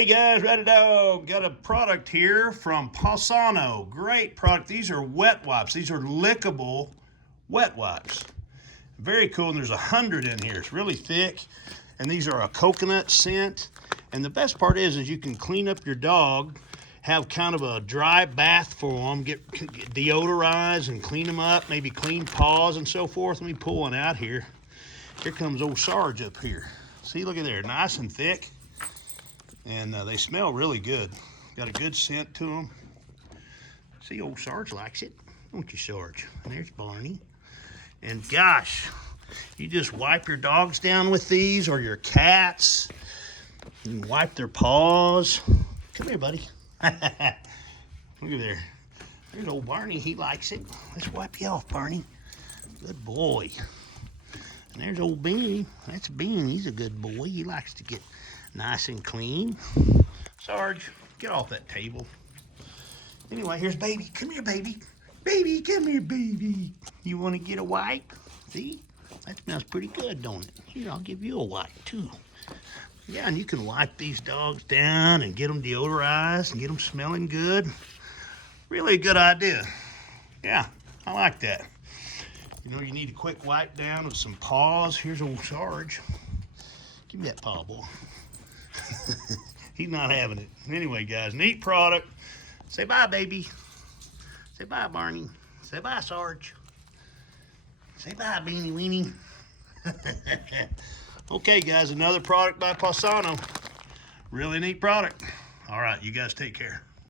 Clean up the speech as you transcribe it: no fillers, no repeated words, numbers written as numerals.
Hey guys, RowdyDawg. Got a product here from PAWSONO. Great product. These are wet wipes. These are lickable wet wipes. Very cool, and there's 100 in here. It's really thick, and these are a coconut scent. And the best part is you can clean up your dog, have kind of a dry bath for them, get deodorize and clean them up, maybe clean paws and so forth. Let me pull one out here. Here comes old Sarge up here. See, look at there, nice and thick. And they smell really good. Got a good scent to them. See, old Sarge likes it. Don't you, Sarge? And there's Barney. And gosh, you just wipe your dogs down with these, or your cats. You can wipe their paws. Come here, buddy. Look at there. There's old Barney. He likes it. Let's wipe you off, Barney. Good boy. And there's old Beanie. That's Bean. He's a good boy. He likes to get nice and clean. Sarge, get off that table. Anyway, here's baby. Come here, baby. Baby, come here, baby. You want to get a wipe? See? That smells pretty good, don't it? Here, I'll give you a wipe, too. Yeah, and you can wipe these dogs down and get them deodorized and get them smelling good. Really a good idea. Yeah, I like that. You know, you need a quick wipe down with some paws. Here's old Sarge. Give me that paw, boy. He's not having it. Anyway, guys, neat product. Say bye, baby. Say bye, Barney. Say bye, Sarge. Say bye, Beanie Weenie. Okay, guys, another product by PAWSONO. Really neat product. All right, you guys take care.